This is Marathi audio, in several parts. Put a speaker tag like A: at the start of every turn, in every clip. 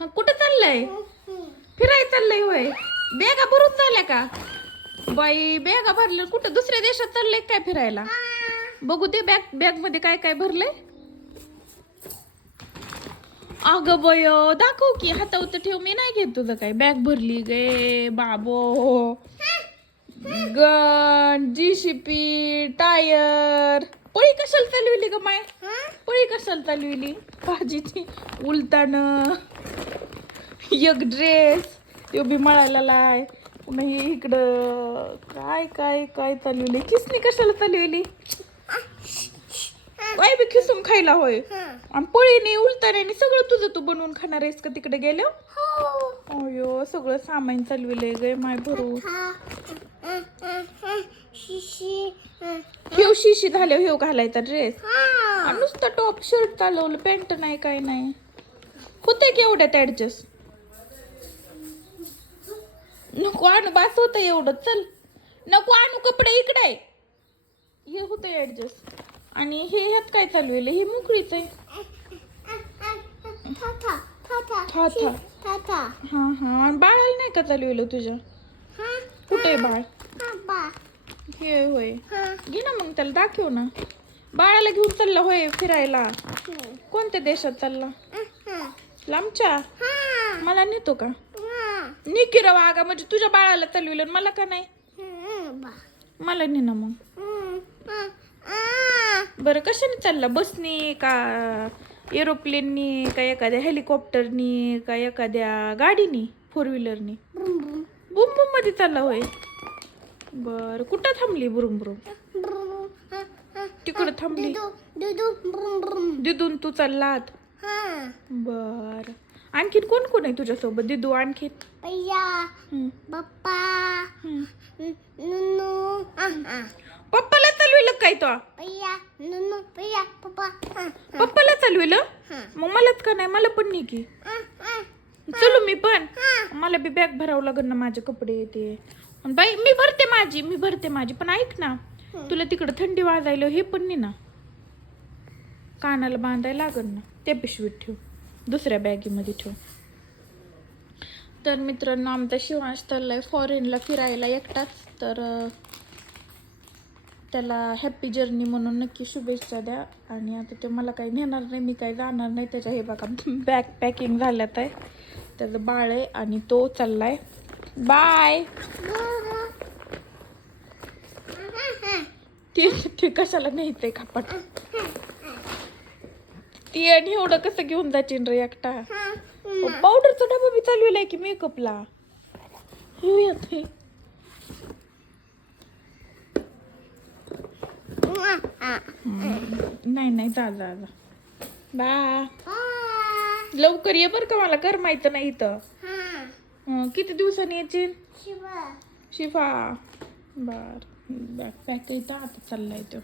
A: हा कुठं चाललंय? फिरायला चाललंय होय. बॅगा भरून झाल्या का? बाई बॅगा भरल्या. कुठं? दुसऱ्या देशात चाललंय काय फिरायला? बघू दे बॅग बॅगमध्ये काय काय भरलंय. अगं बय दाखव की. हातावत ठेव मी नाही घेत तुझं काय बॅग भरली गे बाबो. गन जीसीपी टायर. पळी कशाला चालविली ग माय? पळी कशाला चालविली? भाजीची उलताना. एक ड्रेस तो बी मळायला लाय. पुन्हा हे इकडं. काय काय काय चालविली किसनी कशाला चालविली काय बी खिसून खायला होय. आणि पळीने उलताने सगळं तुझं तू बनवून खाणार आहेस का तिकडे गेलो अयो सगळं सामान चालविलंय गे माय भरू. हेव शिशी झाल्या हेव घालायचा ड्रेस नुसतं टॉप शर्ट चालवलं पॅन्ट नाही काय नाही. होते की एवढ्यात ऍडजस्ट नको आणू बास होतं एवढं. चल. नको आणू कपडे इकडे. हे होतं ऍडजस्ट आणि हे ह्यात काय चालू आहे? हे मोकळीच आहे. था था हा हा. आणि बाळाला नाही का चालू आहे तुझ्या कुठे आहे बाळ? हे होय. घे ना मग त्याला दाखव ना. बाळाला घेऊन चालला होय फिरायला. कोणत्या देशात चालला? लांबच्या? मला नेतो का? निकी रवा आगा म्हणजे तुझ्या बाळाला चालविलं मला का नाही? मला ने ना मग. बरं कशाने चालला? बसनी का एरोप्लेननी का एखाद्या हेलिकॉप्टरनी का एखाद्या गाडीनी फोर व्हीलरनी बुम बुममध्ये चालला होय बर कुठं थांबली बुरुम बुरुम तिकडं थांबली दिदून तू चाललात बर आणखीन कोण कोण आहे तुझ्यासोबत? दिदू आणखीन? हम्म,
B: पप्पा. नुनू
A: पप्पाला चालविलं काय तो?
B: नुनू पय्या पप्पा
A: पप्पाला चालविलं? मग मलाच का नाही? मला पण नाही की. चलू मी पण. मला बी बॅग भरावं लागेल ना माझे कपडे येते बाई मी भरते माझी मी भरते माझी. पण ऐक ना तुला तिकडं थंडी वाजायला हे पण नाही ना. कानाला बांधायला लागल ना त्या पिशवीत ठेव. दुसऱ्या बॅगीमध्ये ठेव. तर मित्रांनो आमचा शिवांश चाललाय फॉरेनला फिरायला एकटाच तर त्याला हॅप्पी जर्नी म्हणून नक्की शुभेच्छा द्या. आणि आता ते मला काही नेणार नाही मी काही जाणार नाही. त्याच्या हे बघा बॅग पॅकिंग झाल्यात आहे. त्याचं बाळ आहे आणि तो चाललाय. बाय ते ते कशाला न्यायचंय खापाट ती आणि एवढं कसं घेऊन जाशील रे एकटा? पावडरचा डबा बी चालवलाय की मेकअपला येते नाही नाही जा जा जा. बा. लवकर ये बरं का मला कर माहीत नाही इथं. हं, किती दिवसांनी यायची शिफा. बर बॅग पॅक इथं आता चाललाय तो.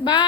A: बा.